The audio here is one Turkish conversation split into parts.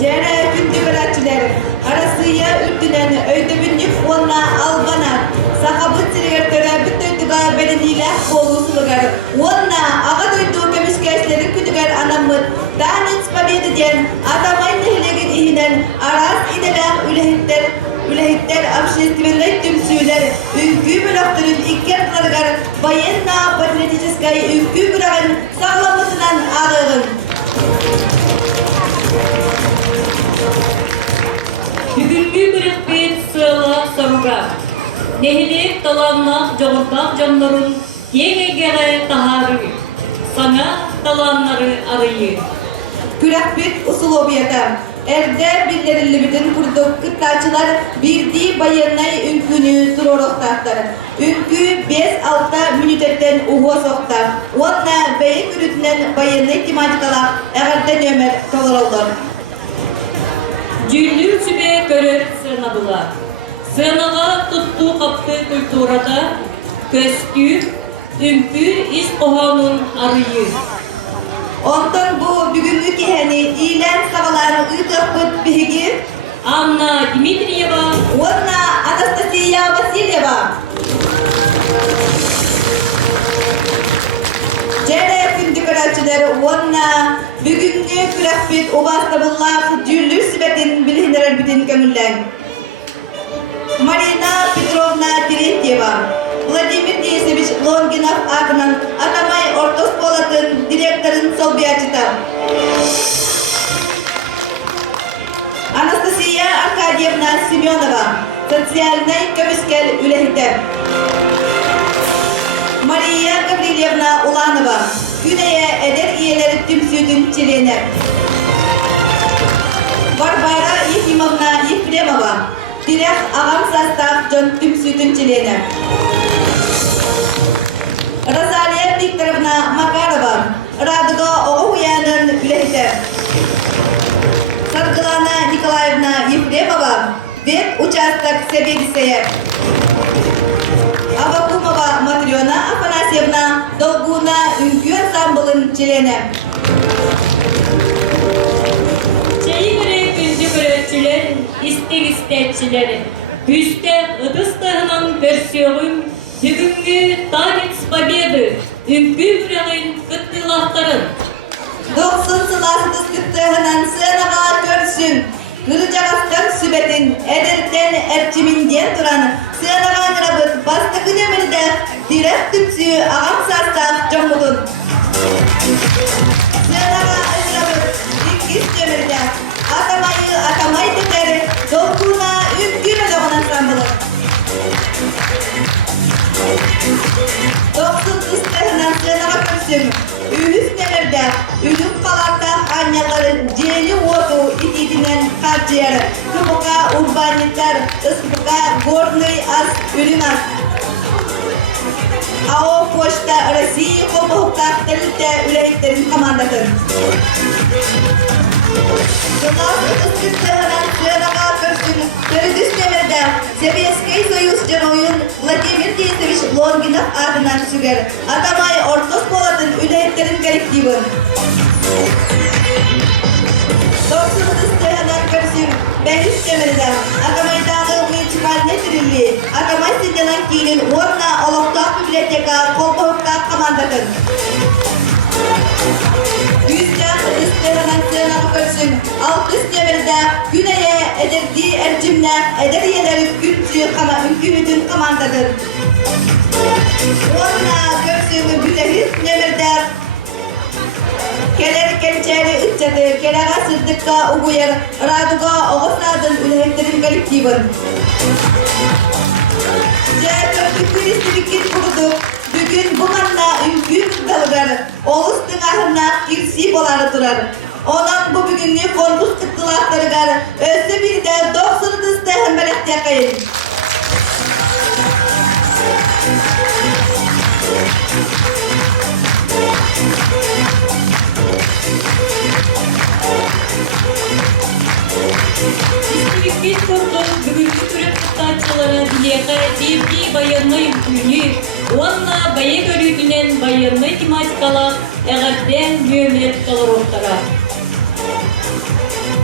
Jere gündü bırakçılar, arasıya ürtülen öydübünlük ona algana, sahabıt sirgertöre büttöydüga beliniyle boğusulugar, ona ağa duyduğu kemişkeşleri kütüger anamıt, dağınıç pabiyeti diyen, adamay nehilegit ihinen, aras inelah ülehitler общественный tümsüler, ünkü bıraktırın ikker kılargar, bayenna patriotiskay ünkü bırakın sağlamasından ağırın. Бүгүнкү бирикпит сыйла соруга. Нехилик таланнак жоғыртак жонлорун тең эгере тахары. Саңа таланнары арıyı. Gürakbit usulobiyata. Erde billerilli bütün kurduk kıttaçılar birdi bayanay ünkünü turoroktaklar. Ünkü 5-6 minütetten uğu sokta. Onunla beyik ürütünen bayanay tematikala eğerden ömer tolarollar. Жүллүр сүбе көрөр сынаdılar. Сынаға тұтту қапты культурада көстү, үңкү ис қоғанын арıyı. Ondan bu bugünkü keheni ilan sağaları ıtıqbıt bihigi Анна Дмитриева, onunla Anastasiya Vasilyeva. Jere gündü bırakçılar onunla bugünkü gürakbit obastabullah cüllür sibetin bilhinler bitin kömüllen. Marina Petrovna Terentьева, Vladimir Denisovich Longinov adının Atamay Ortoskolat'ın direktörün Solbiyacı'da. Anastasiya Arkadyevna Semyonova, Sotsialnay Komiskel Ülehide. Maria Gavrilyevna Ulanova, Güney'e eder iyeleri tümsüdün çelene. Barbara Yefimovna Yefremova, Direk ağam sastav John tümsüdün çelene. Rosalia Viktorovna Makarova, Raduga Oğuyan'ın ülehide. Sargılana Nikolayevna Yefremova, Vet Участок Sebediseye. Avakumova Matryona Afanasyevna, Dolguna Ünkü Ansambılın çelene. çayı göre gündü börekçiler, istek istekçileri. Üste ıdыстığının versiyonun бүгүнкү Танец Победы, үңкү бүрегин кыттылактарын. 90 sılasıdız kıttığından sığınağa görsün. Kırıcağızdan sübetin, ederden erçiminden duran sığınağın rabıt bastıkı nömrede direkt tüpsü ağam sastaf camudun. Sığınağa rabıt ikiz nömrede atamay teperi dolguna ünkü melağına sambılır. 90 ıstığından sığınağa görsün. Ühüs nelerde, ülüm kalarda anyaların celi otu itidinen harcayarı. Kıbıka urbanitler, ıspıka gornuy az, ülüm az. Ao poşta России kolbahukta telite üleyitlerin kamandadır. Sınaf ıstığından sığınağa görsün. Törüdüs nelerde, Sovetский Союз Canoyun Vladimir Denisovich Longinov adından süger. Atamay Ortoskolat'ın üleyitlerin kolektivi. 90 ıstığından görsün. Behiz temelde, Atamay'дағы municipal netirilli, Atamay Sincanan kinin orna Oloqtaq biblioteka kolbahukta kamandadır. Yüzcan ıstığından sığınağı görsün. Alt üst temelde, Güney'e ederdi ercimler, ederiyeleri güntü kama ünkümüdün kamandadır. Orna görsün gülehiz nemerde, Keler kelçeri ıçadı, kelera sırdıkka uğuyar, raduga oğuzladın üleheklerin kolektivin. Törtük kristilikit kuruduk, bugün bu manna ünkü kıttalıgar, oğuzdın ahırna irsi boları durar. Ondan bu bugünlü konkus kıttılakları gar, özde bir de 90 ıstığın belekte kayın. İstiklik kurdun бүгүнкү күрөк кыттаачылары билеге жепти баянный күнү, онна бая көрүүтүнен баянный тематикалар эгерден нөмер калыроктара.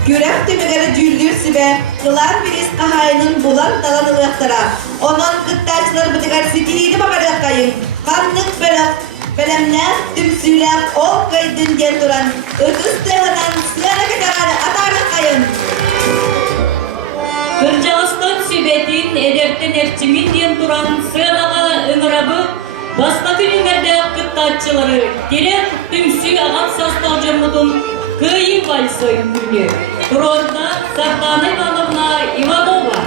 Yürek temegeri cüllür sibe, kılar biris kahayının bulan dalan ılıqtıra. Onun gıttaçılar bıdıgar sitiriydi bakarık kayın. Kanlık berak, belemler, tümsüylek, ol kaydın gel duran. Ötüs tığınan sığana ketararı atarlık kayın. Kırcağızdan sübetin ederten erçimin diyen duran sığınağa ıngırabı Басқа күнімерді қыттатчылары керек түмсі ағам састалжымыдың күйі вальсойын күні. Тұрорда Сартана Ивановна Иванова.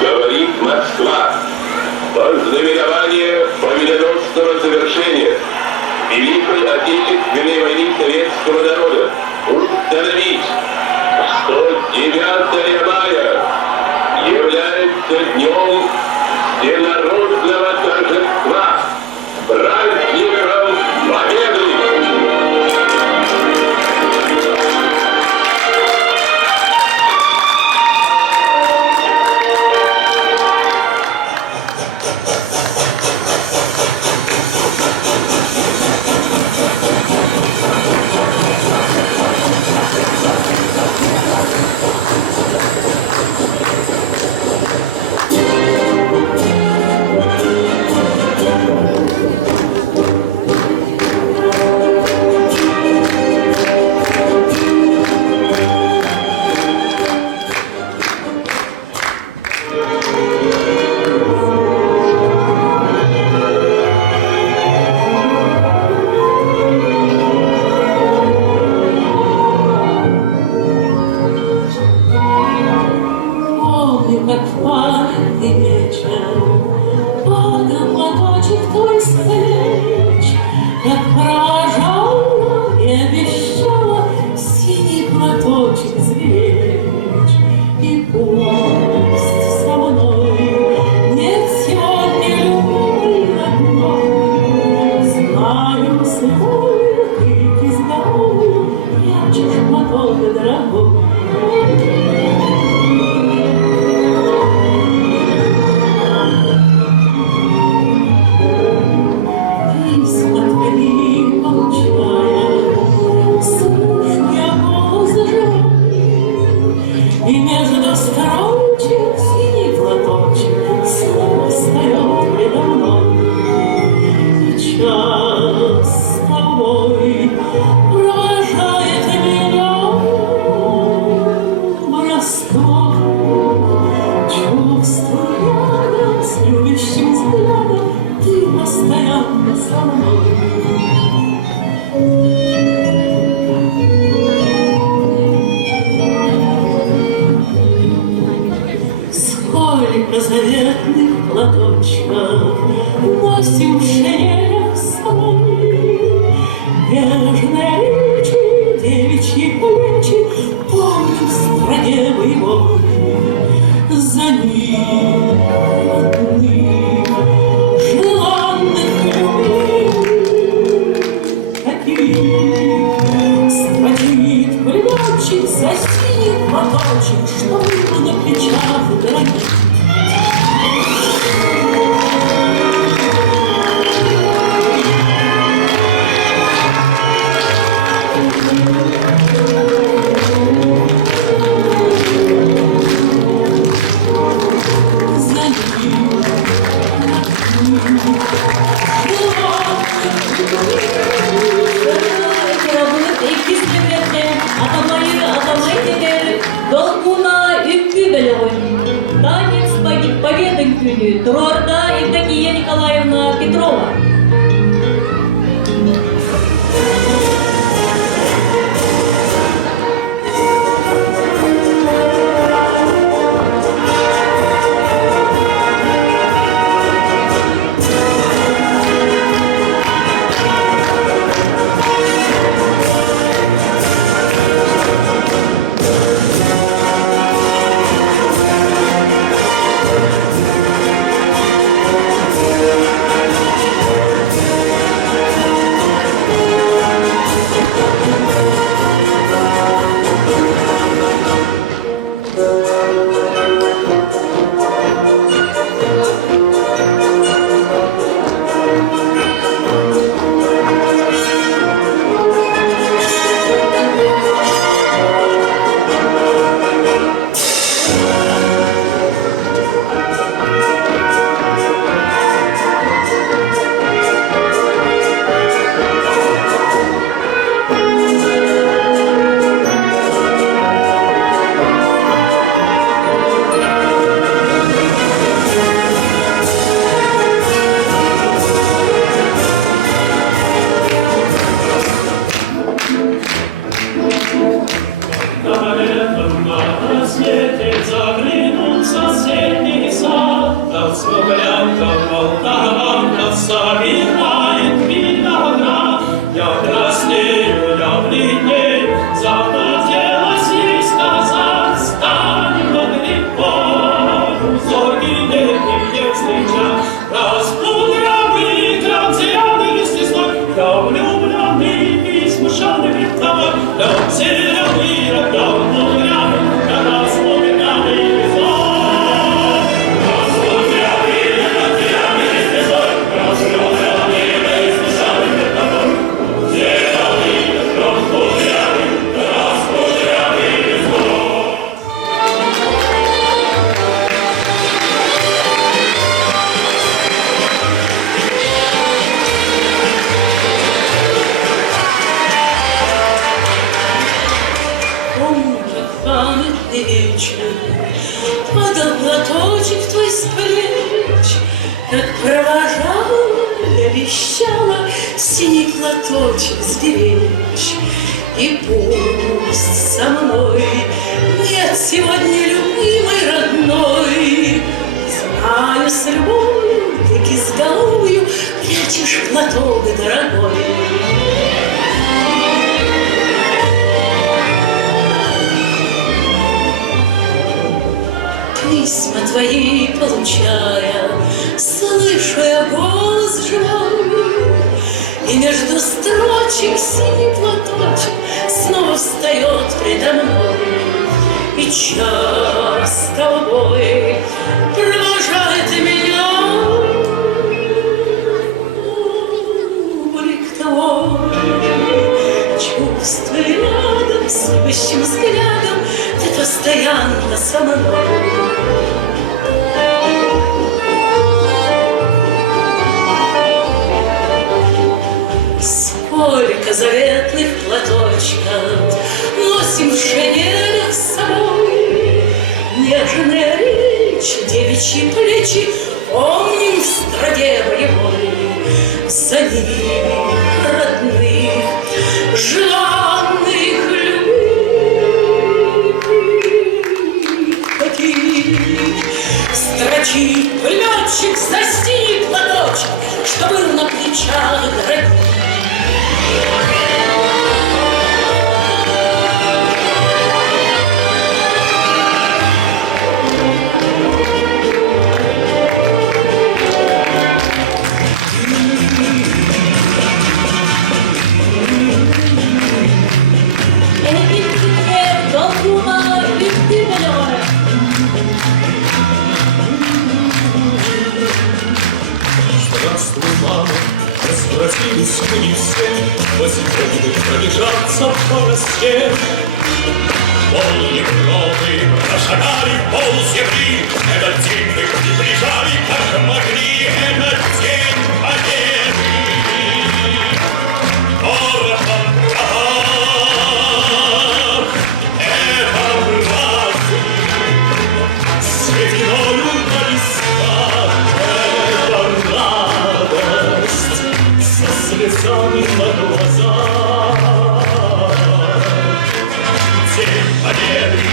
Говорит Москва. Вознаменование победоносного завершения Великой Отечественной войны советского народа установить, что 9 мая является днем всенародного торжества, праздником Победы. Заветных платочках носим шеях свой. Нежные речи, девичьи плечи помним в стране боевой. За ним одних желанных любви, таких строчит пулеметчик за синий платочек, что ему на плечах дорогих. Победы күні Тұрорда Евдокия Николаевна Петрова. Распудренный, грациальный звездой, я влюбленный и смущенный перед тобой, я зеленый, я влюбленный, я распудренный звездой. Распудренный, грациальный звездой, я влюбленный и смущенный перед тобой, зеленый, я распудренный звездой. Памятный вечер падал платочек твой с плеч, как провожала, обещала синий платочек сберечь. И пусть со мной нет сегодня любимой родной, знаю, с любовью, таки с головою прячешь платок дорогой. Письма твои получая, слышу я голос живой, и между строчек синий платочек снова встает предо мной. И час тобой провожает меня, облик твой, чувствуя рядом с любящим взглядом, ты постоянно со мной. Сколько заветных платочков носим в шинелях с собой, нежная речь, девичьи плечи помним в страде боевой. За ними родных, желанных любви, таких строчит летчик за синий платочек, что был на плечах дорогих. Здравствуй, мама, возвратились мы не все, возьмем пробежаться по росте. Пол Европы прошагали, пол земли, этот день мы приближали, как могли, этот день победы. Порохом кровах, это праздник, светлиною на листах, это радость, со слезами на глазах. День Победы,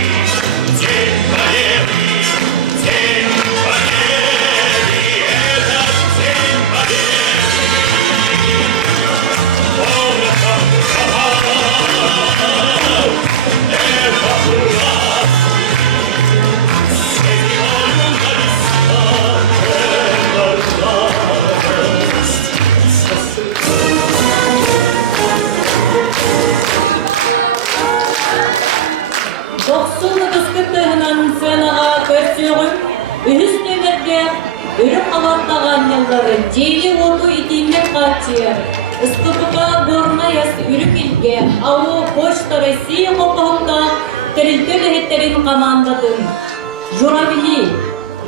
День Победы, День Победы, этот День Победы. Порохом кровах, это праздник, светлиною на листах, это радость, со Doksun kıskıttığının sanağa körsüğün, ühüs nömerde ürün avattağın yılları ceyli otu itinlik kaçıyor. Iskıpıka gormayas ürük ilge, avu Почта России kopağında тірілтел әйеттерін командадың. Журавли,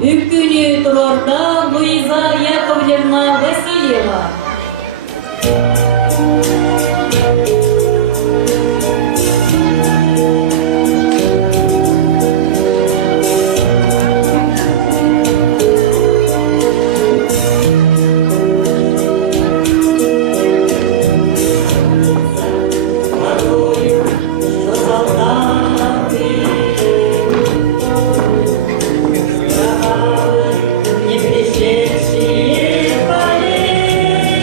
үмкүні тұрорда Луиза Яковлевна Васильева. не пришедшие болезни.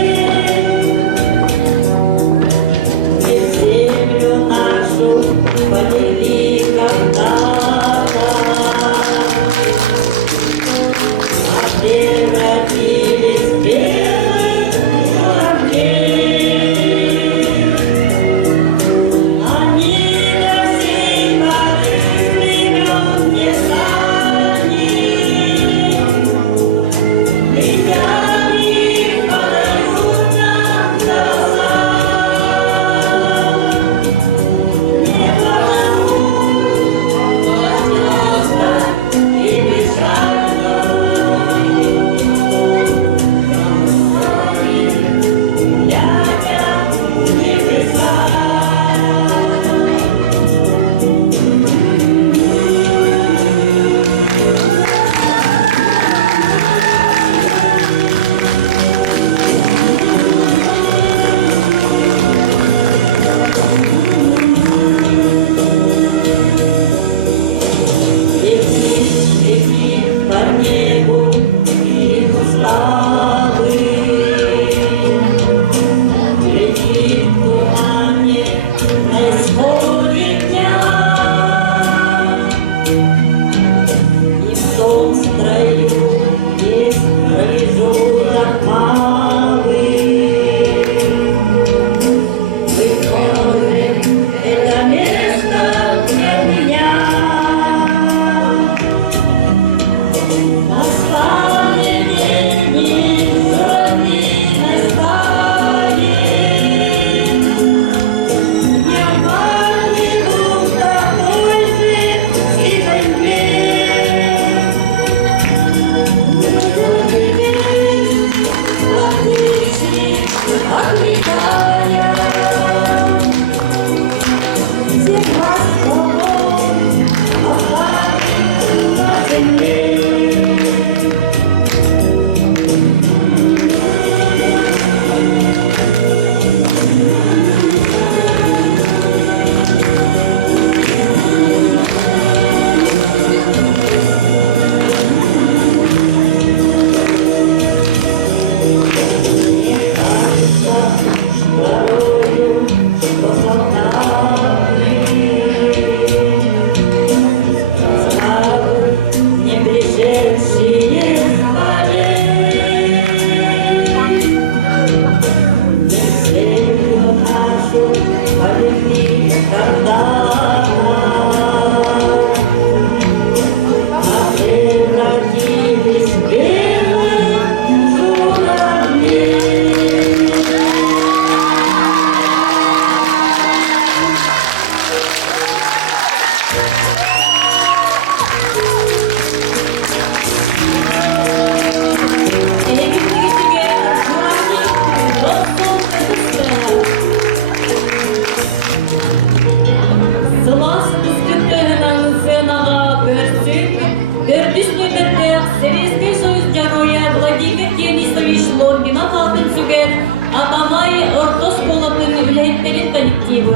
Атамай Орто школатын үләйттелин коллективы.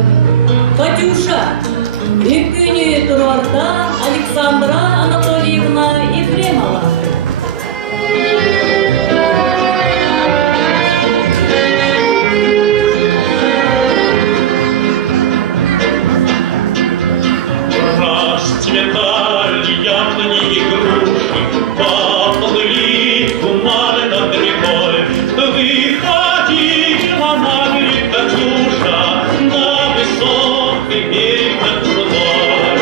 Катюша, Юккүнү Турарда Александра Анатольевна Ефремова. Расцветали яблони и груши, поплыли туманы над рекой. Выходила на берег Катюша, на высокий берег над прудой.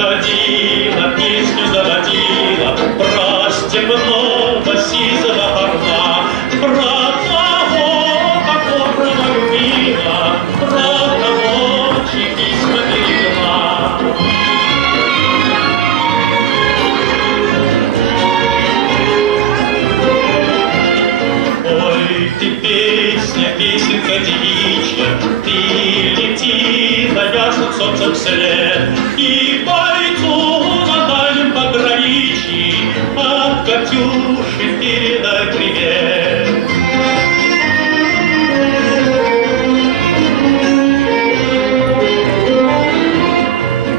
Выходила, песню заводила про степного сизого орла, про того, которого любила, про того, чьи письма берегла. Ой, ты песня, песенка девичья, ты лети на ясным солнцем вслед, и бойцу на дальнем пограничье от Катюши передай привет.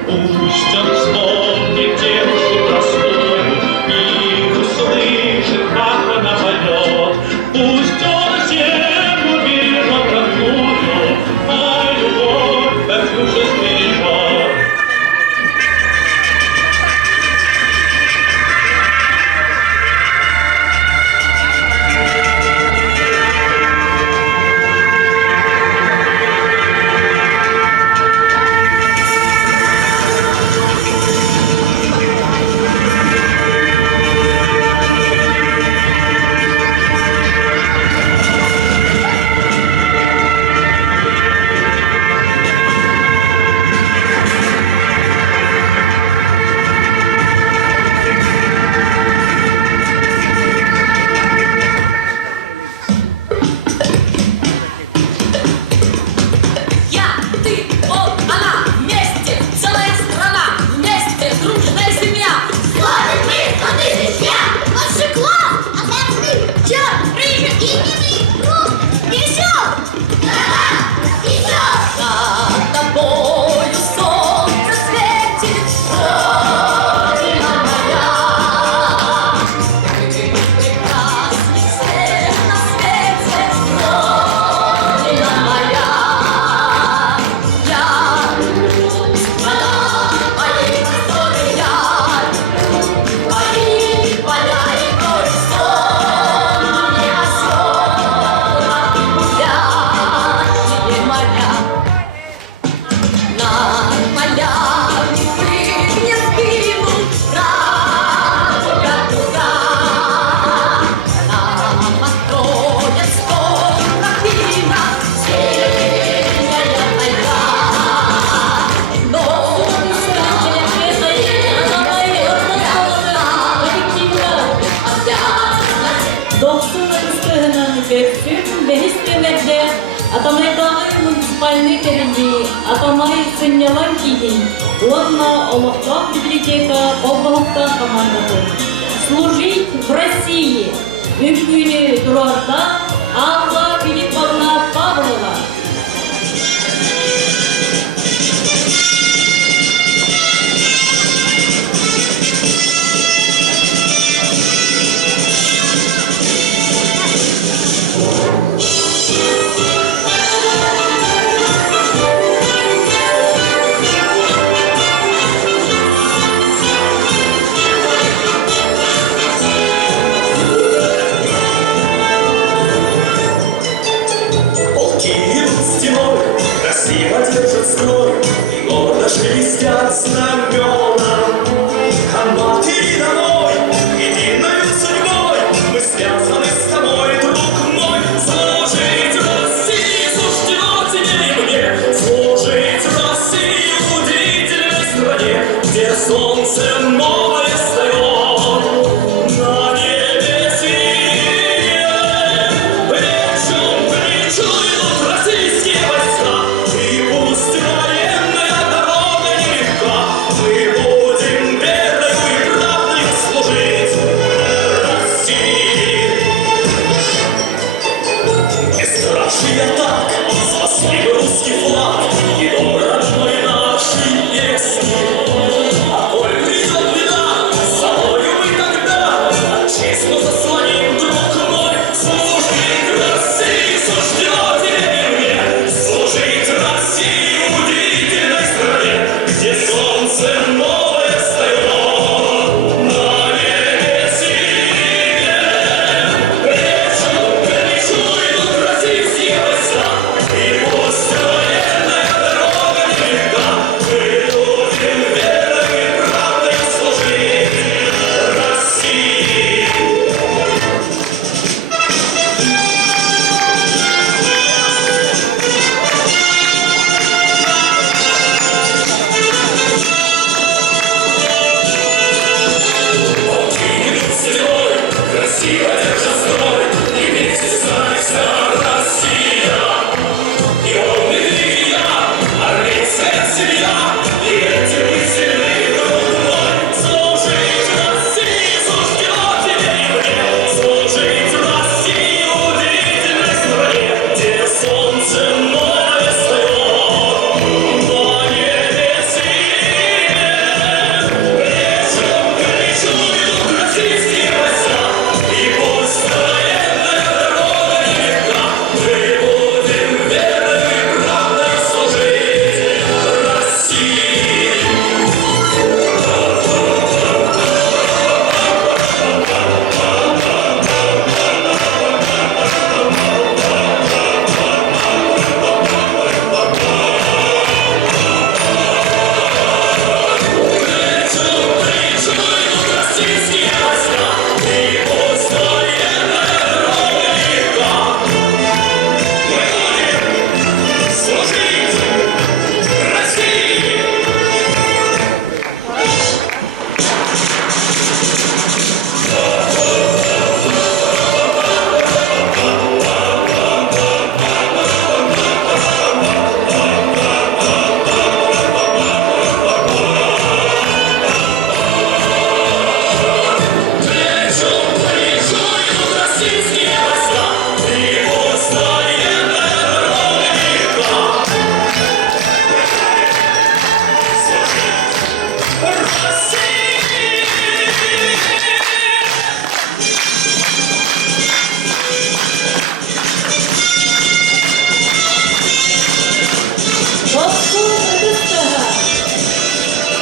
Пусть он вспомнит девушку простую и услышит, как она поет. Пусть он землю бережет родную, а любовь Катюша сбережет. Я, ты, он, она, вместе, целая страна, вместе, дружная семья. Славим мы, а ты семья! Наш класс! А как мы? Чёрт, время имени, рук, несём! Несём! Над тобою солнце светит, Родина моя. Ты прекрасней всех на свете, Родина моя. Я люблю твои просторы, я люблю твои поля и горы, сон не озера, гуляй, моя. Над полями прыгнет дыму, туда. Нам откроет стол вина, сильная тайга. Но Атамайдағы муниципальный теренде Атамай сыннялан кейден Онна Олохтақ библиотека Олбалықта командасы. Служить в России. Үмкүнү Турарда Алла Филипповна Павлова. Полки идут стеной, красиво держат строй, и гордо шелестят знамена. А матери домой, единою судьбой, мы связаны с тобой, друг мой. Служить России суждено тебе и мне, служить России удивительной стране, где солнце новое встает на небе синее. Плечом к плечу идут российские войска, и пусть военная дорога нелегка, мы будем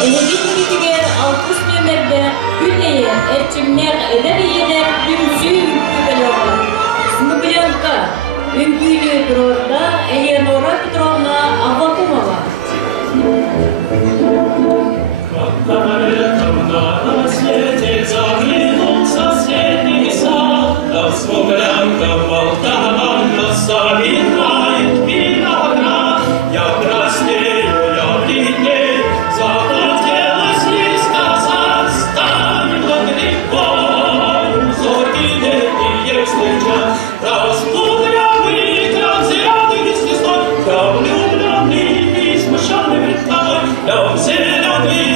Ehlilikler 60 nömerde Güney'e erçimler edebiyeler dümsü ülkübeliyorlar. Smuglenka, ülküylü dururda Eleonora Petrovna Avakumova. Там на свете заглянулся средний сад, там смуглянка молдаванка собирает виноград. Я краснею, я бледнею, захотелось ей сказать, станем далеко, зоркий летний встречать. Распудренный, трансрядный звездой, я влюбленный и смущенный пред тобой, я зеленый,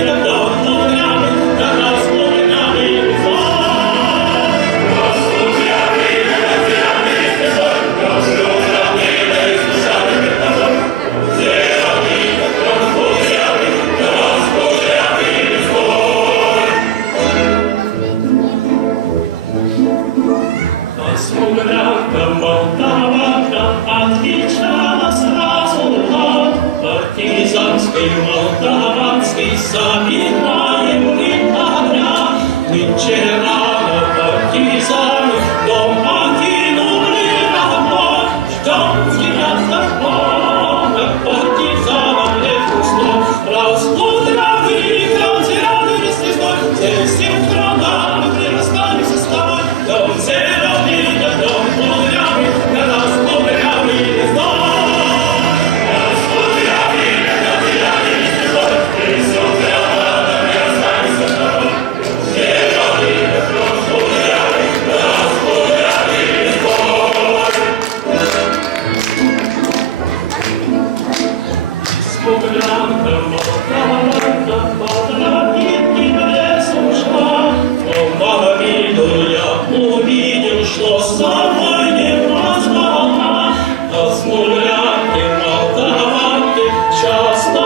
партизанский, молдаванский, собираем виноград. Нынче рано партизаны дом покинули родной. Ждем тебя торговок, партизанам летний сном. Распудренный, кранцерядный звездой, здесь синхронно мы расстанемся с тобой. Дом зеленый, дом кудрявый, распудренный звездой. Увидел, что с собой невозможно, а смуглянки, молдаванки часто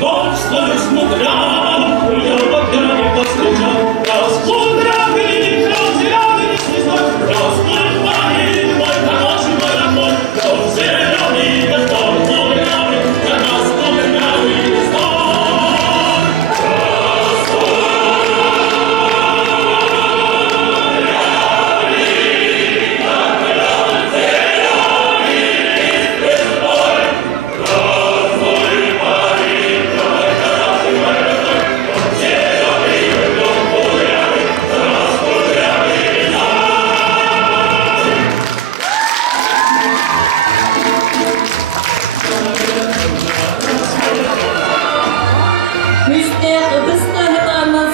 Горстую смуглянку я в океане повстречал, распудренный, кранцерядный звездой, распудренный, мой хороший, мой родной, дом зеленый, дом кудрявый, распудренный звездой. Müste Kıbrıs'ta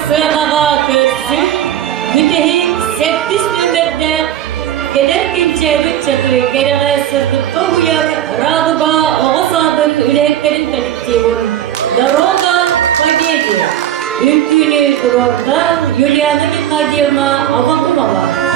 sığınağa körsün, Mütehik 8 nömerde Gelirken çevik çatı kereye sırtıkta uyar, Radıba Oğuzad'ın üleklerin tepkivun. Дорога Победы. Ülkünü dururda Yuliana Gennadievna Avakumova.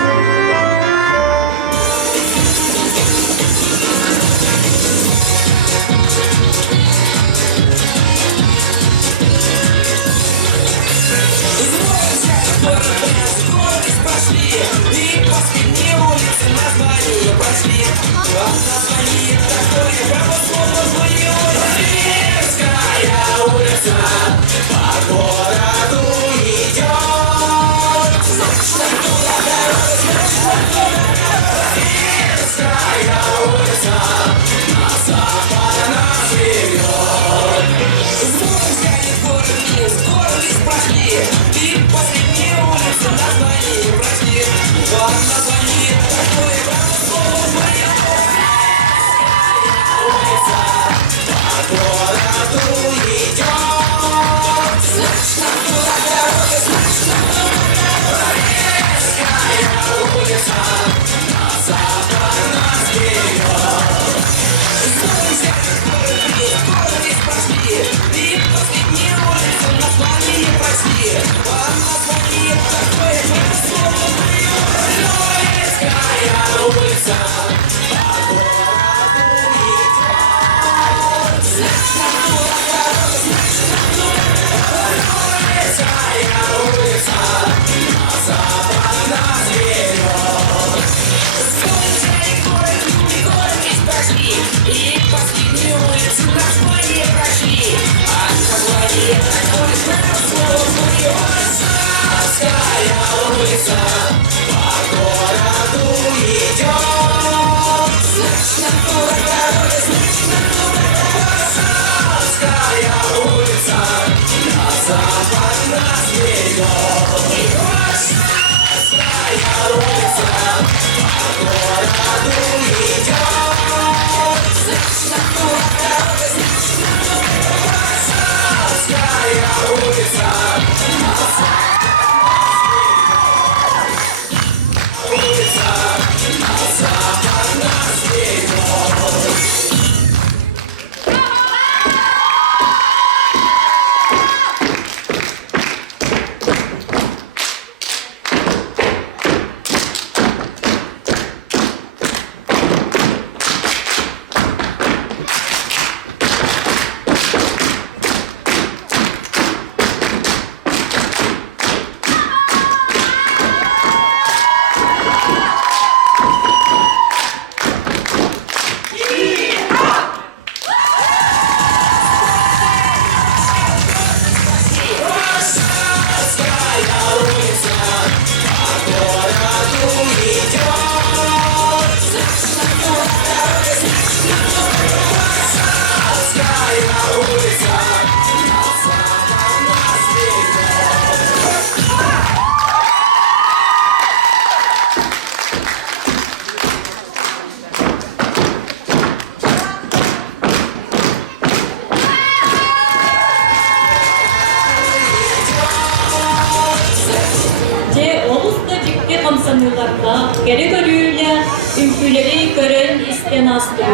komsanılarla geri görüyle ülküleri gören isten astı.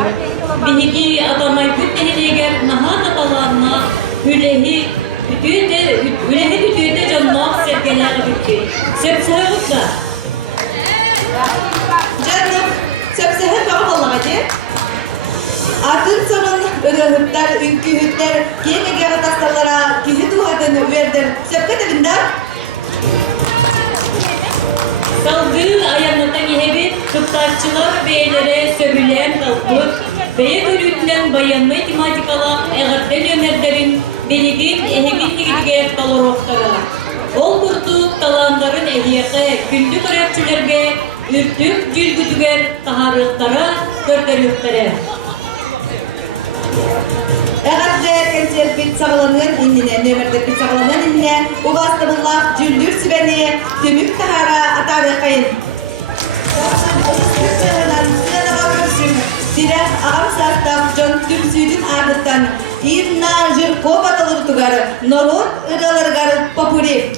Bihigi adamay bütnehiliger naha kalanına ülehi bütüde canlı sevgeler bitti. Sepsahutla. Canım, sepseher bana vallahi. Adın sonun ölühütler, ünkühütler, yeni gerataslarlara kizi duhadını verdir. Sepket evinden. Salgı ayağından yehebi kıptarçılar beylere sövülen kalkıp, beye bölünden bayanlı tematikala eğerden önerlerin beligin ehebinliği gerek kalır oktara. Ol kurtuk talanların ehliyete, gündük öğretçilerge, ürtük cülgüdüger taharlıklara, görgörüklere. Eğer kentsel bir sağlanan inine, nemerde bir sağlanan inine, bu bastımıllah cüldür sibeni, tümük tahara atarı kayın. Silah ağam sartam, John Tümsüydün ardıttan, İr narjır kopat olur tugarı, norut ıraları garı popuri.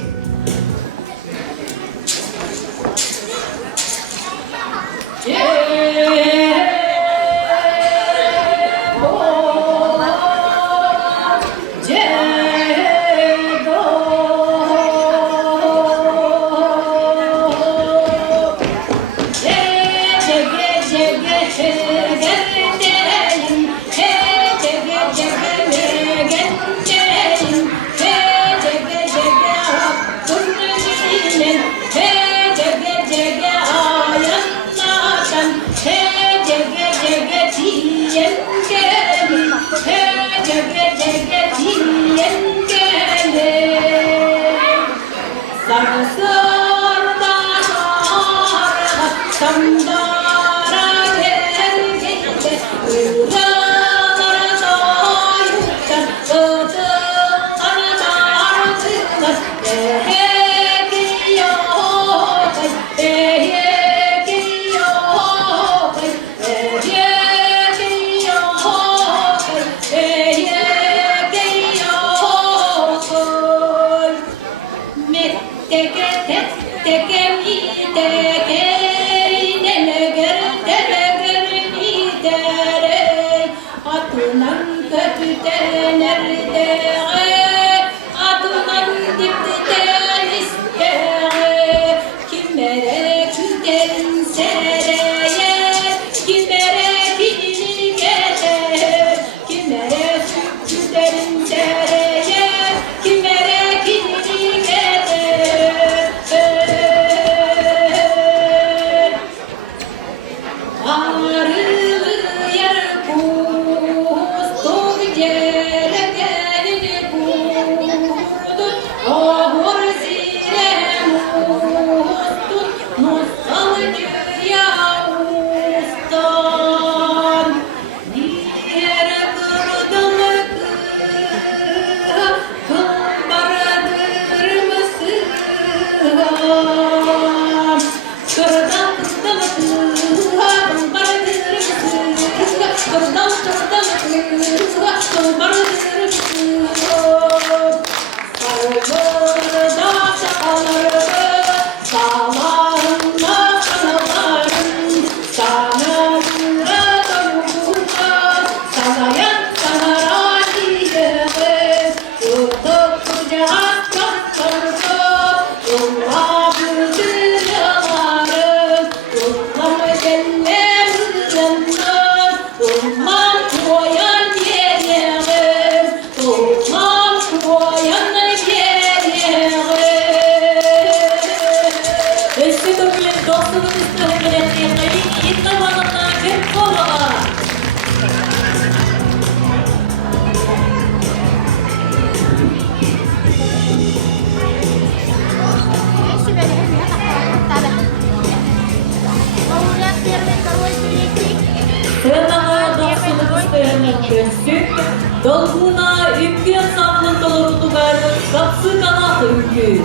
Dolguna ülke savunun dolu tutar, kapsı kanat ülke.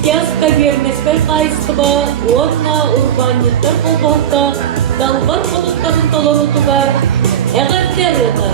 Стяжка вернеспер кайыстыба, онна урбаниттар болбақта, далбар болуттарын толору тугар, әғірдер еді.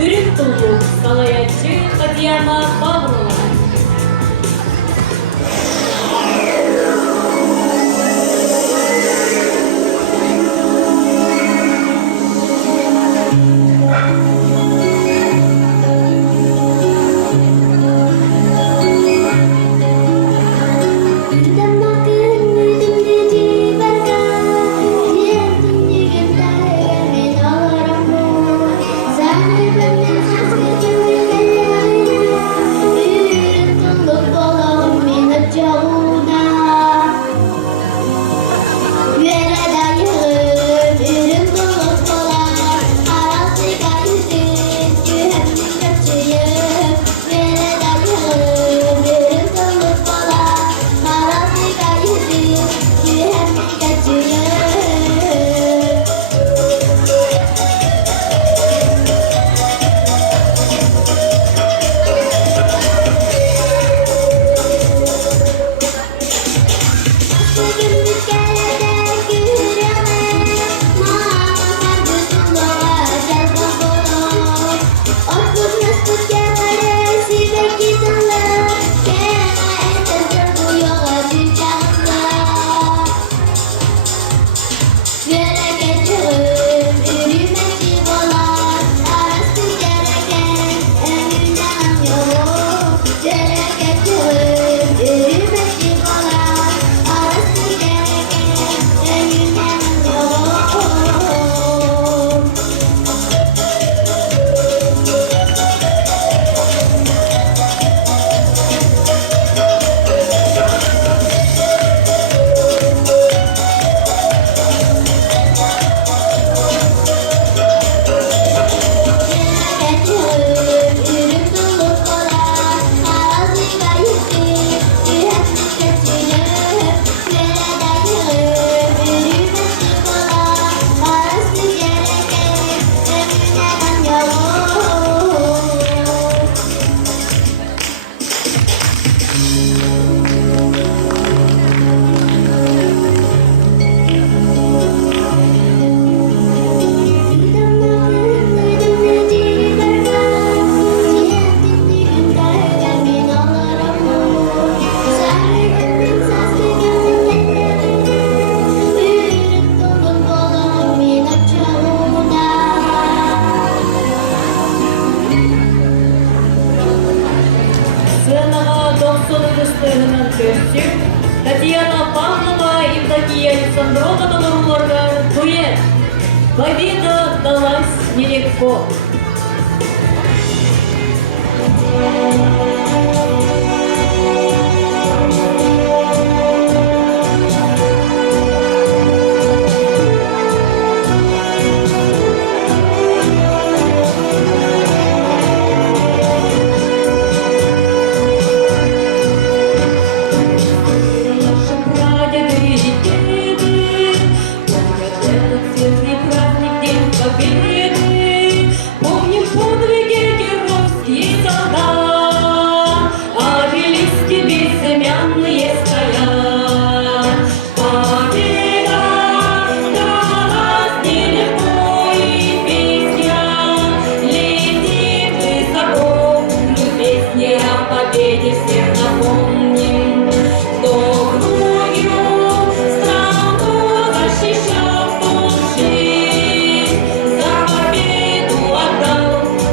Ürün Tullu, Salayatçı, Tatyana Pavlova. Thank you. Александрова Тодорурларга дуэт. Победа далась нелегко. Помним подвиги геройские солдат, обелиски безымянные стоят. Победа далась нелегко, и песня летит высоко. Мы песни о победе всех напомним, кто кровью страну защищал, кто жизнь за победу отдал,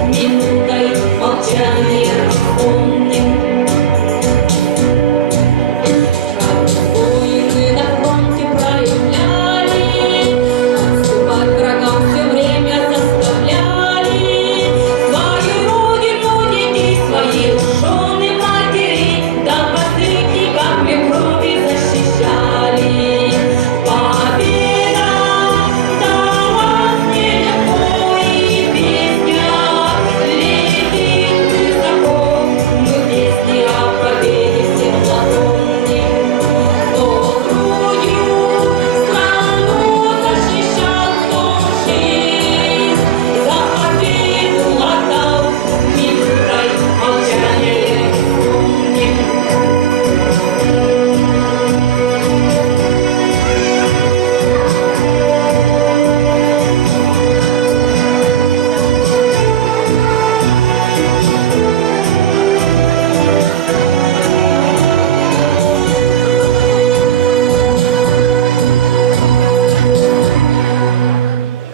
минутой молчания помним. Как воины на фронте проявляли, отступать врагам все время заставляли. Свою родину, детей своих, жены, матери, до последней капли крови защищали. Победа далась нелегко, и песня летит высоко. Мы песни о победе всем напомним, кто грудью страну защищал, кто жизнь за победу отдал, минутой молчания помним.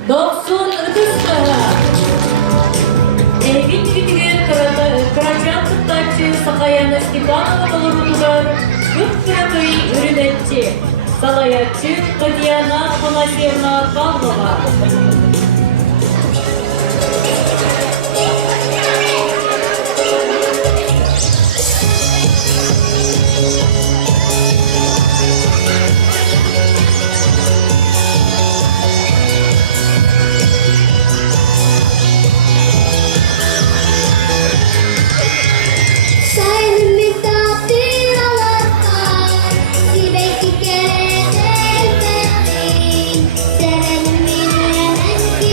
Doksun ıkıskara Evin güdügen Kıracan Kıttaçı Sakayana Степанова Долорутугар Юткыракый Үрүнетчи Салаячы Татьяна Панасьевна Павлова. Säilymme taapiralakkaan, siveikki kereet elpettiin. Serenminen änki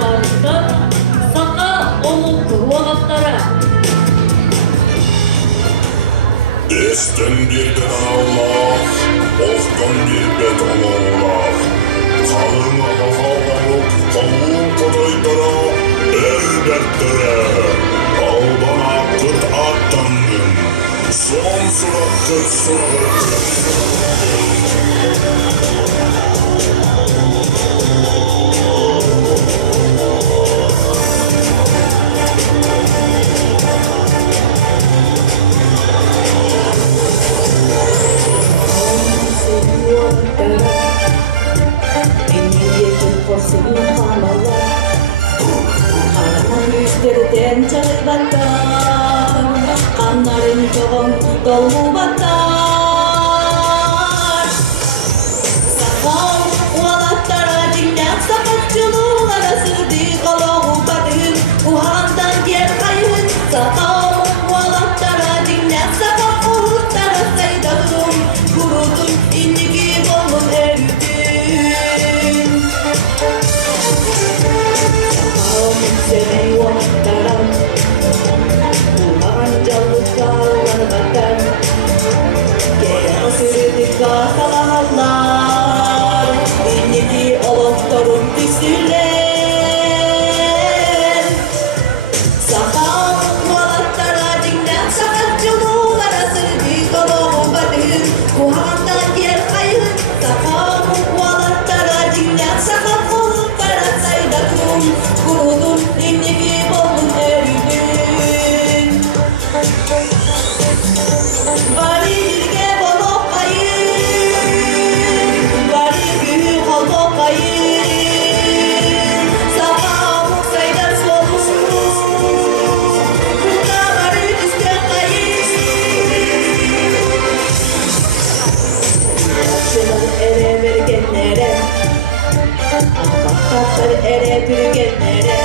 барыстан сақа олық уағаттара. Естен бирген Allah, оқтан бирбет Allah. Қалыңа қалғанып, қалуын қотайдыра, әлбәттірі. Алдан ақыт аттандың, son сұрақ қыт сұрақ. Yüzlerden çalır battar, kanların çoğun dolu battar. Sakal ualattara dinlen sakatçılığın arası dikaloğu batır, uhandan yer kayın. Sakal ualattara dinlen sakat uğuttara saydadım, kurudun indiki bolun erdin. Seni ualattara Jalan badan, kaya sirdik kasalanlar, ini di Allah turun disiler. Sakal walattara dingdan sakat julu arası di kolong batin, kuhantan yer kayu. Sakal walattara dingdan sakat uttara saydakum, kurudun ini di bolun eridin. Barirge bolok kayın, barigü kolok kayın. Sabahımı saydar solmuş, burada barı üstten kayın. Akşeler ere vergenlere, ahbaplar ere bürgenlere,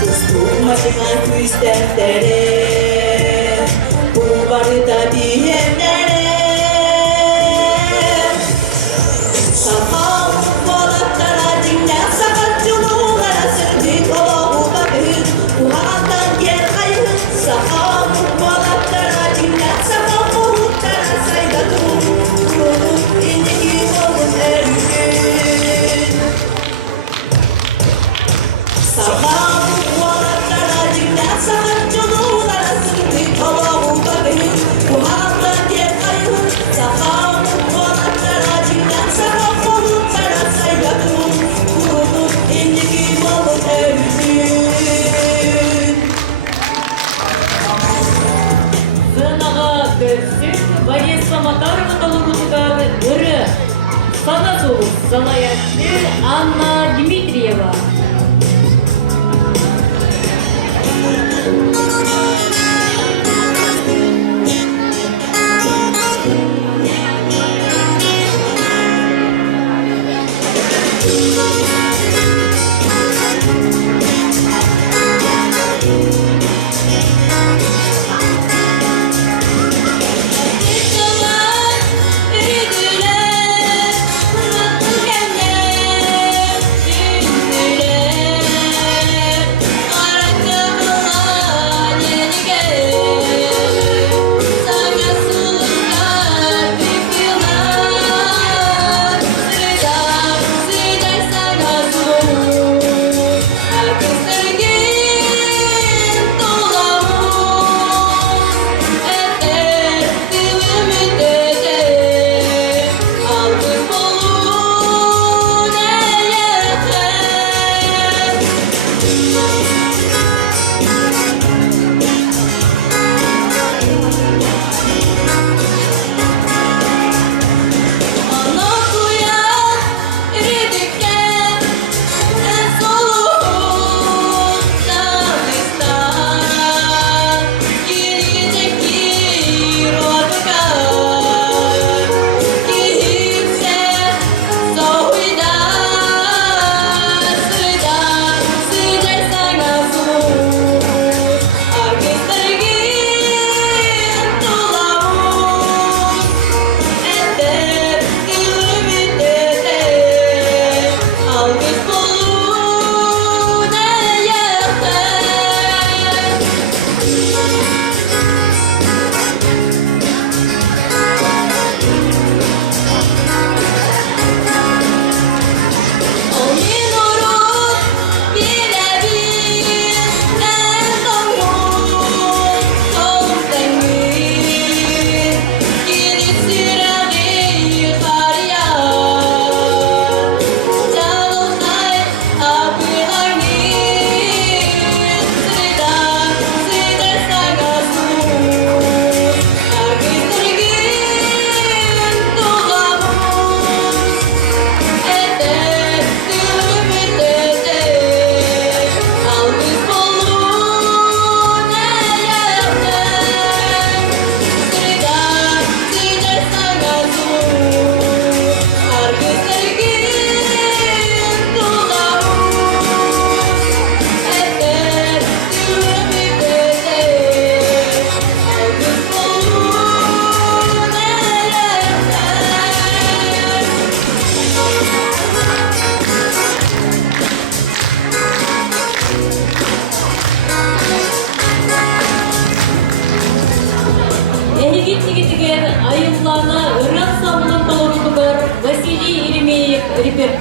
Kustum açılan küsteflere, bu barıda diyenlere. Sakal balıklara dinlen sakatçılığın arası dikaloğu bakır, uhandan yer kayın. Sakal balıklara dinlen sakat uğuttara saydadım, kurulun indiki bolun eridin. Sakal balıklara dinlen sakatçılığın arası dikaloğu bakır, uhandan yer kayın. Sakal balıklara dinlen sakat uğuttara saydadım, kurulun indiki bolun eridin. Сынаға көрсін, Борисова Макарова Толорутугары үрі. Сана соғыз Салаятты Анна Дмитриева.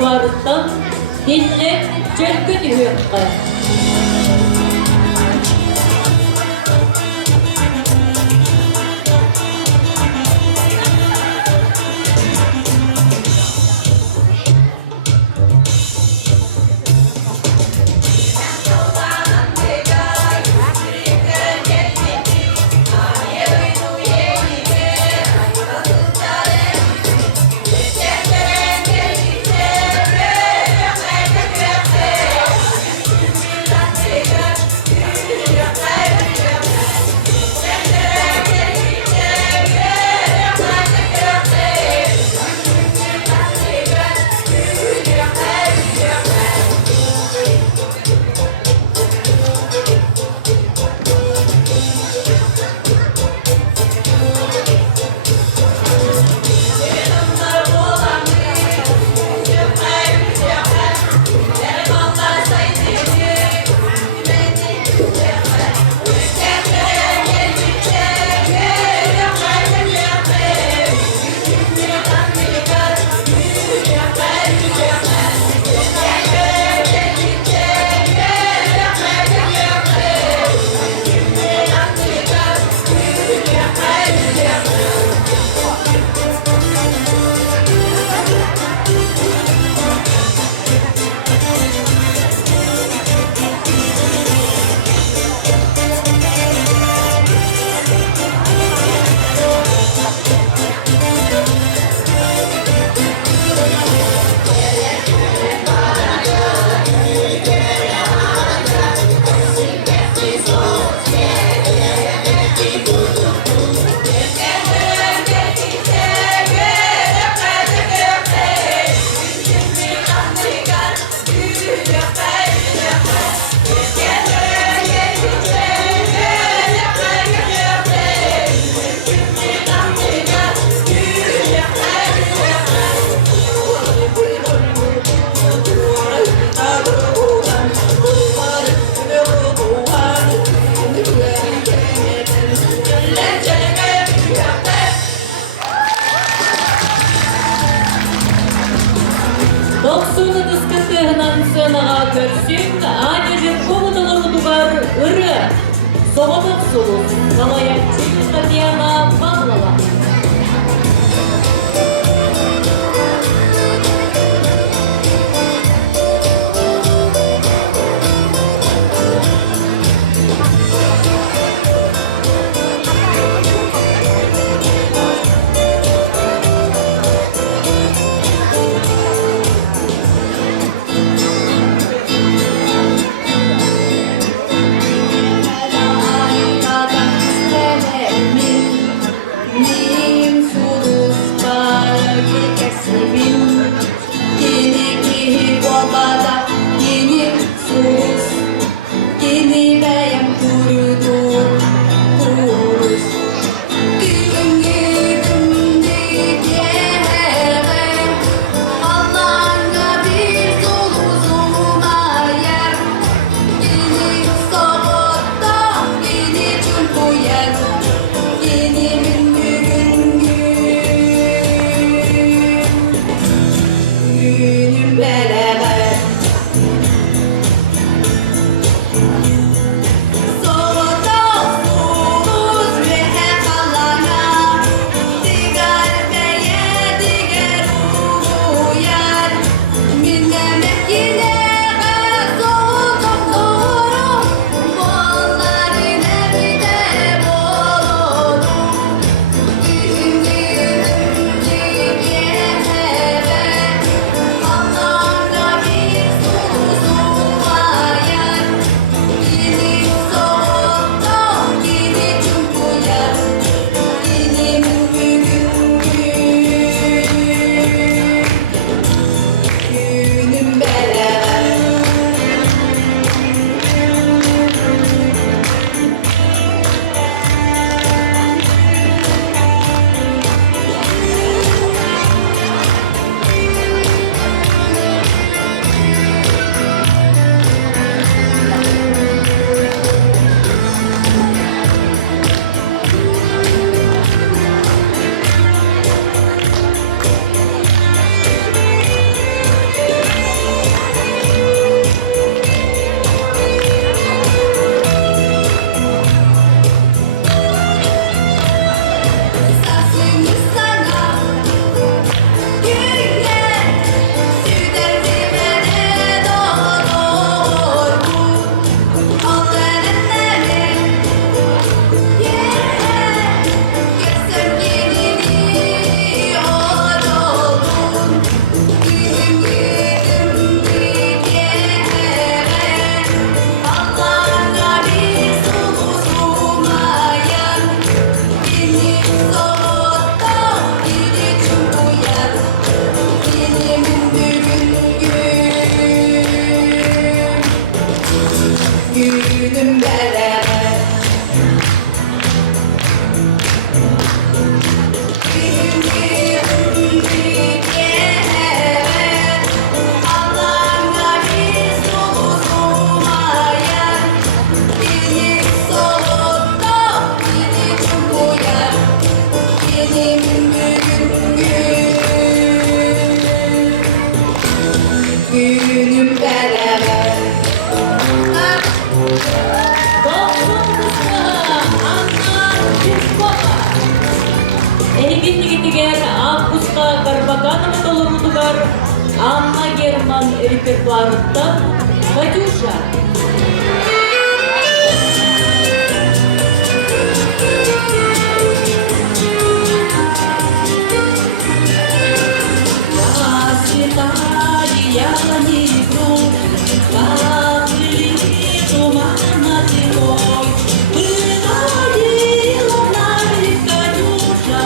tuarıttan dinle celkün hüyakka. Doksuunu dıskıttığından sığınağa görsün, annecik komutanı duvar ırı. Soba doksulu, kalayakçı Tatyana Pavlova. Me Иннигитигер Августка Карбаганова толорудугар Анна Герман репертуарыттан Катюша. Расцветали яблони вдруг, плавали тумана зимой. Выходила на берег Катюша,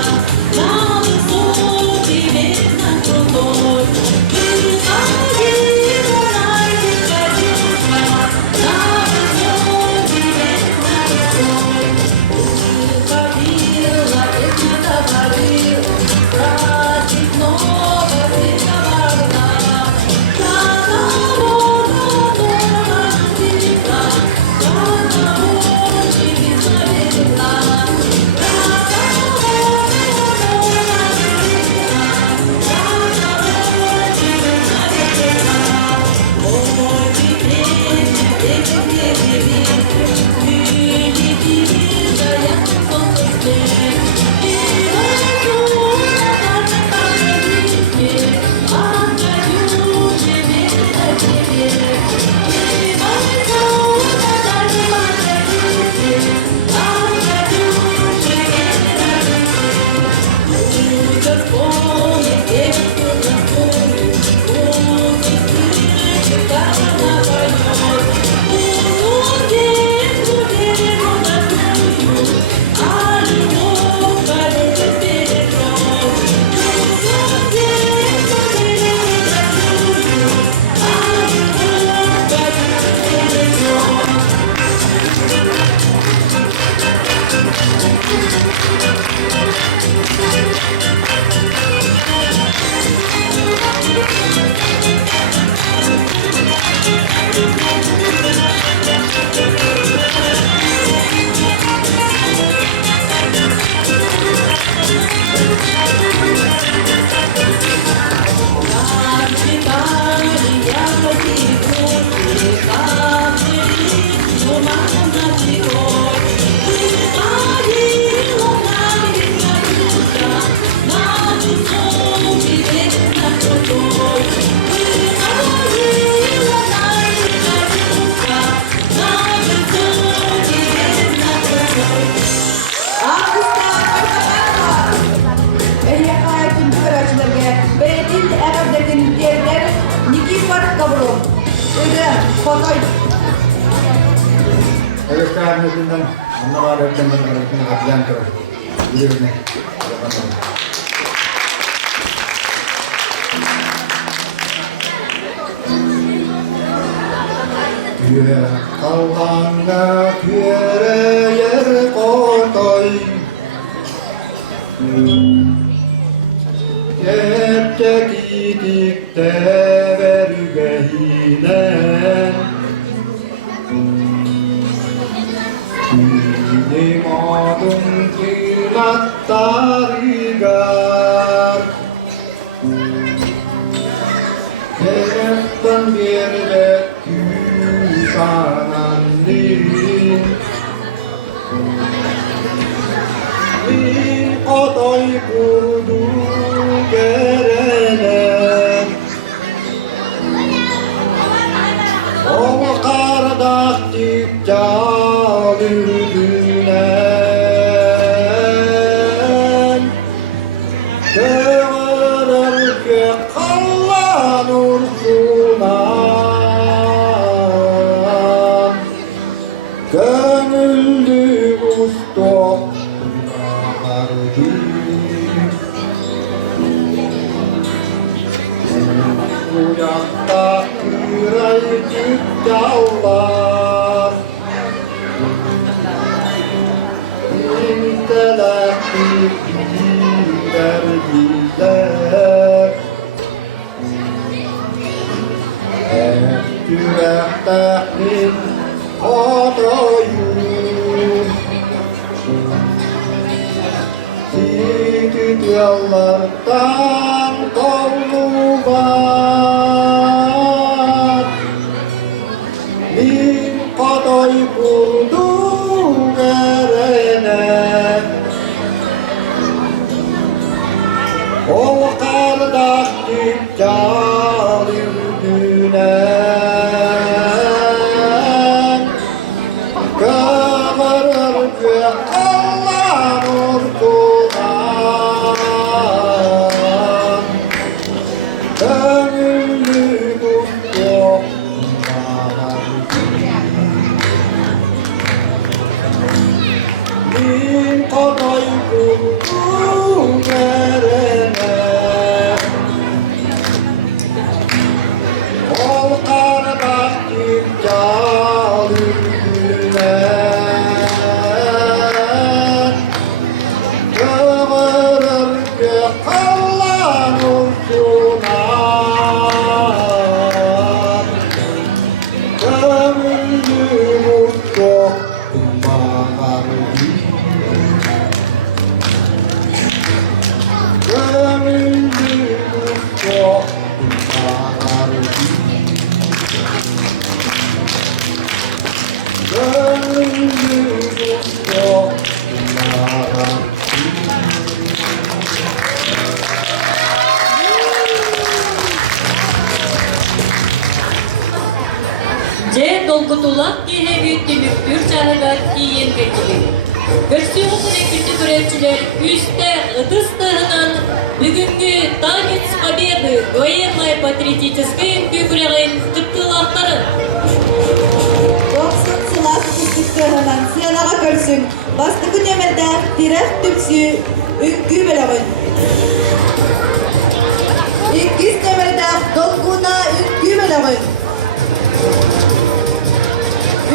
на высокий берег крутой. Выходила на берег Катюша, на высокий берег крутой. Выходила, песня говорила, праздник много световарна. Kayaknya menawar dan mengajian terus. Ini. Dia kalangga kere yer kotoi. Kepçekidik tevergehinen. Ini modun kilat tarigar. Kerepten birlet küsanan din. Min otoi kurdu gerenen. Ol kardak dikjalüdünen. Döğerke kallan ursunan. Gönüllü ustok Uyakta küreycik dallar İntelektik vergiler Türekteklik otoyun Sitit yollardan kovlubat Bin kotoy kurdu gerene Же долгутулак кеhe büyüttümüktür çağıgar kiyen geçilir. Görsüğü sürekli görevçiler üstte ıtыстығынан бүгінгі танец победы военно-патриотической күкіреген кыттылақтары. 90 сылас күстіктігінен сыянаға көрсін. Бастығы нөмірді тирек түпсі үңгі білігін. 200 нөмірді долгуна үңгі білігін.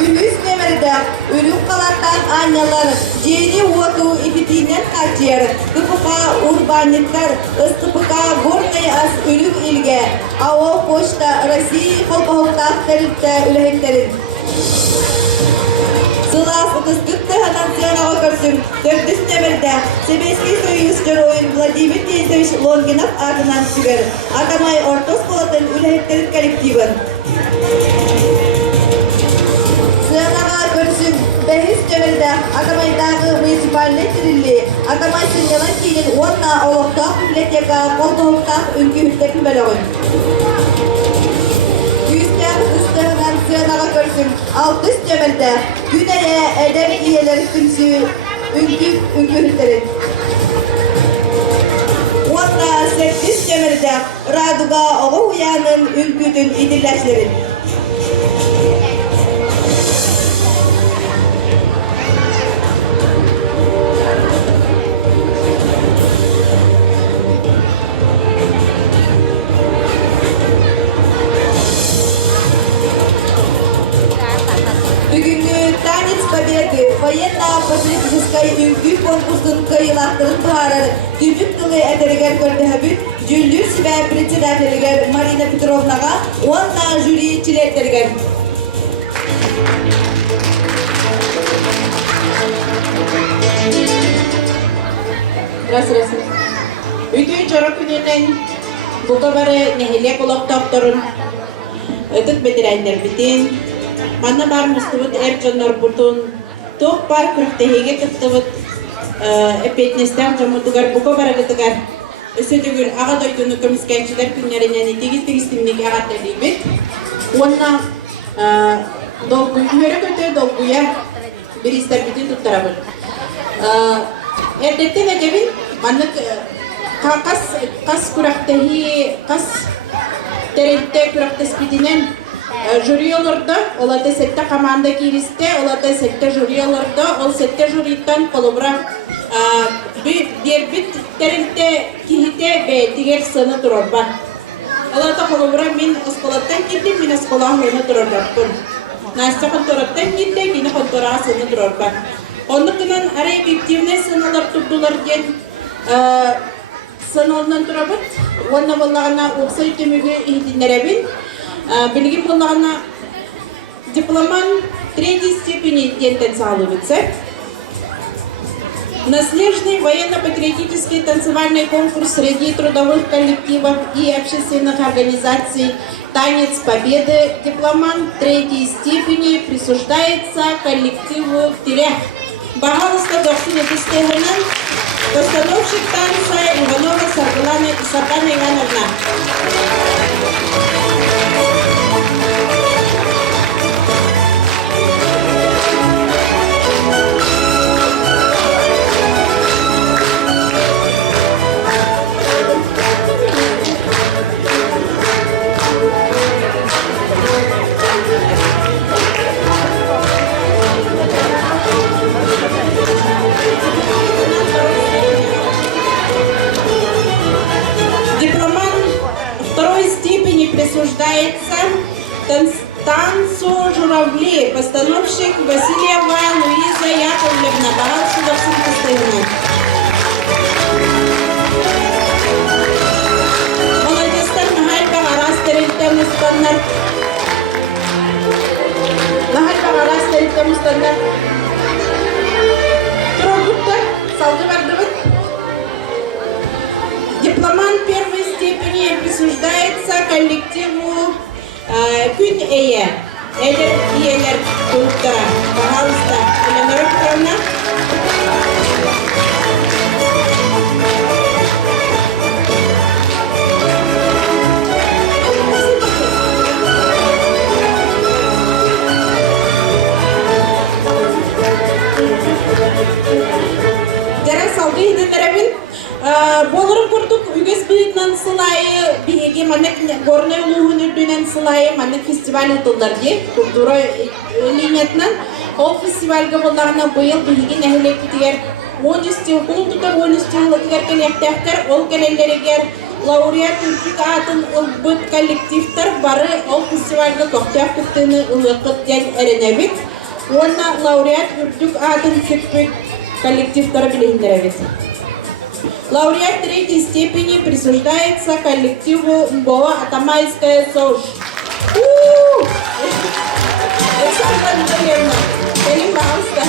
300 нөмірді өлік қалаттан анялар жейні оту ефетинен қачер. КПК урбаниттар, СКПК горный ас өлік илге. АО почта Россия қолпауықтақ тәрілтті үлігіндерін. Сылас ұтыскүтті ғанансиянаға көрсін. 400 нөмірді Советский Союз жыройын Владимир Денисович Лонгинов ағынан сүгір. Атамай ортос болатын үлігіндерін коллективін. Сыянаға көрсін 500 нөмірді Атамайдағы муниципальный тірілі. Атамай сынелан кейін онна олықтақ библиотека қолпауықтақ үңкеміктерін бөлігін. Сыянаға көрсін 600 нөмірді күнәлі әдәр иелері күнсі үңкүрілдерін. Онда 800 нөмірді Радуга оғы ұянын үңкүтін еділләшілерін. Танец победы военно-патриотической үңгі конкурсын кайылақтырын бағарар түмік тылы әтергер көрді жүллүр сібә председателігер Марина Петровнаға онна жюри чилеттергер. Рас. Үтін жора күнінен бұға бары нәхелек олақтақтырын өтік бедірәндер бітін. Манна бар мұстыбыт әп жоннар бұтын, тоқ бар күріктегеге күттібыт әпетнестен жомытығар бұқа бара күтігар. Өсі түгіл аға дойдыны көміскәншілер күнлерінен тегіз тімнеге ағатты дейбет. Онна үйері көті долгуя бір істер бітін тұттарабын. Әрдеттен әдебін, манны қас күрақтегі, қас тәрелтті күрақтес бітінен жюри олырды, олады сәтті команда кейлісті, олады сәтті жюри олырды, ол сәтті жюриттан қолыбыра дербіт тәрілті кейіте бәйтігер сыны тұрорбан. Олады қолыбыра мен ұсқолаттан кетті, мен ұсқолаң өні тұрорбаппын. Настя қонтороттан кетті, кені қонтораға сыны тұрорбан. Онықынан әрі объективный сыналар тұрдылар ден сын олынан тұрабыт, онына болағына оқса үтімігі ехетіндерәбін. Білгім болағына дипломан 3-й степени ден танцевалывается. Наследный военно-патриотический танцевальный конкурс среди трудовых коллективов и общественных организаций «Танец Победы» дипломан 3-й степени присуждается коллективу «Терях». Пожалуйста, доктор Стеханан, постановщик танца Иванова Саргана Ивановна. Присуждается танцу «Журавли», постановщик Васильева Луиза Яковлевна. Пожалуйста, доктор Стеханан. Молодежьтар нахай бағарас тәрелтен ұстандар. Тұрғыттар, салды бардыбыт. Дипломант первой степени присуждается коллективу «Күн Эйе». Элер иелер кулуптара. Пожалуйста, Элеонора Петровна. Болырын көрдік үгіз бұйытынан сылайы бейге манық горный ұлығын үрдінен сылайы манық фестиваль ұтылдар де культура линетінен ол фестивальға болағына бұйыл бейге нәхілек бітігер 10 үстеу, бұл тұтар 10 үстеу ұлытығар кәлектәқтер ол кәлелерігер лауреат үрдік атын ұлбыт коллективтар бары ол фестивальға тоқтақ күттіні ұлықыт дәл әрінәбет. Онна лауреат үрдік атын сүкпік коллективтары білейіндер әбет. Лауреат третьей степени присуждается коллективу Мбоа Атамайская СОЖ. Александра Анатольевна, Галин, пожалуйста.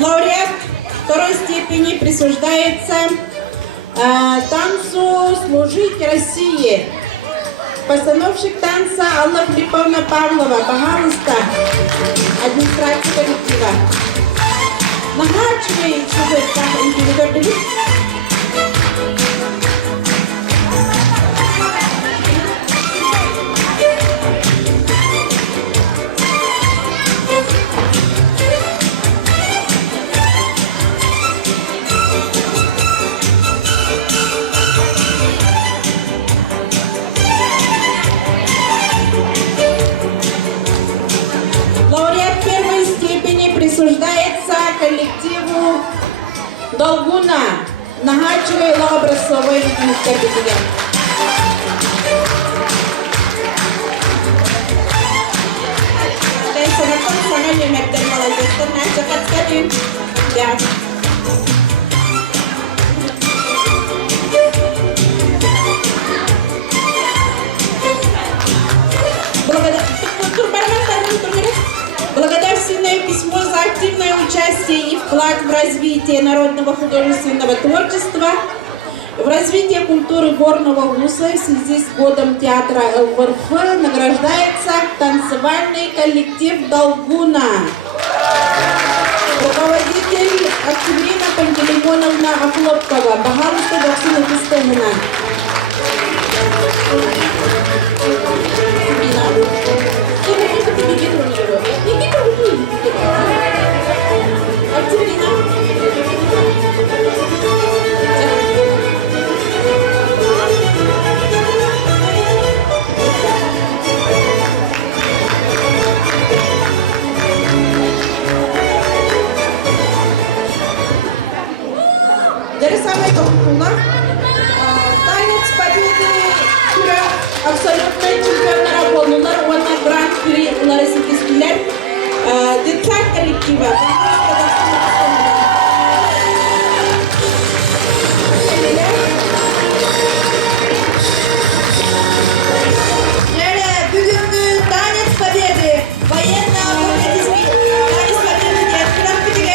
Лауреат второй степени присуждается танцу «Служить России». Постановщик танца Алла Филипповна Павлова. Пожалуйста, администрация коллектива. Нахачивай, что это так, индивидуально. Присуждается коллективу Долгуна Нахачевой Лообразцовой Мускабития. Dan sangat sangat lemak dan malas karena cepat sekali. Ya. Благодарственное письмо за активное участие и вклад в развитие народного художественного творчества, в развитие культуры горного вуса в связи с годом театра ЛВРФ награждается танцевальный коллектив Долгуна. Руководитель Октябрина Пантелеймоновна Охлопкова. Пожалуйста, Доксина Кистемина. Dari sampai ke pulang, танец победы күрә абсолютный чемпионнара болнулар, уанна гран-при ларысыкистилер, детсак коллектива. Бүгінгі танец победы, военно-патриотический танец победы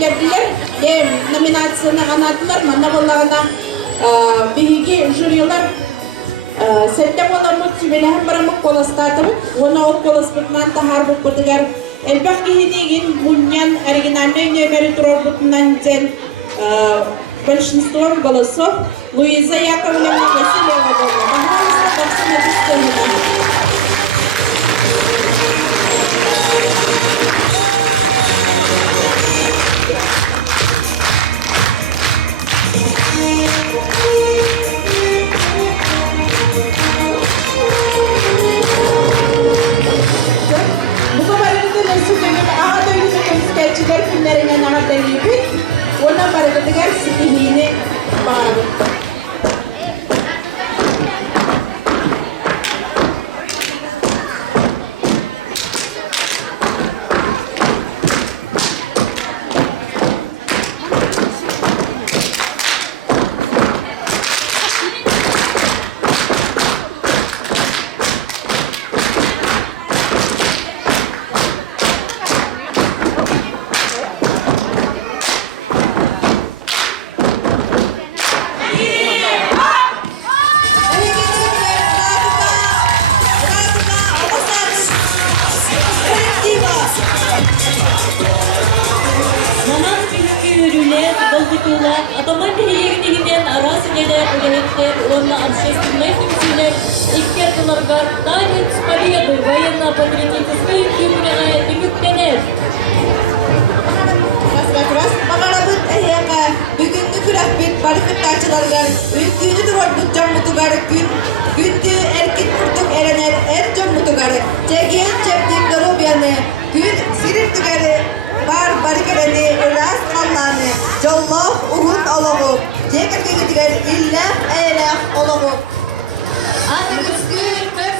деп күрәп номинацияны анатылар, мана болағына бейге жюрилар сәлде боламык, түбеләһен барамык коластатымык, оны ол коласпытынан тахар бұк бұдығар әлбәқ кейінеген мұньян оригинальный нөмері тұрар бұтынан ден большинством голосов Луиза Яковлевна Васильева была. Пожалуйста, Доксина Кистемина. Günlerine nahada gibi, ona para kadar sikihini bağırdı. Ила, атаман нехилегинегинен арасынеде үлехеттер, онна общественный темсилер, иккертыларга танец победы военно-патриотической фильміне демюктенер. Раз, мағарабыт әйеға, бүгінгі күрәк бет барықы тачыларғар, үnkүйіні тұрар бұт жан мұтуғары күнді әркет құртық әренер әр жан мұтуғары, жәген чәптен дұрубияны, күн сиріптігәрі, бар керені, ұрас қалланы, жоллақ ұғын олығы, жекіргегідігер илләп әйләқ олығы. Аты күзгі көз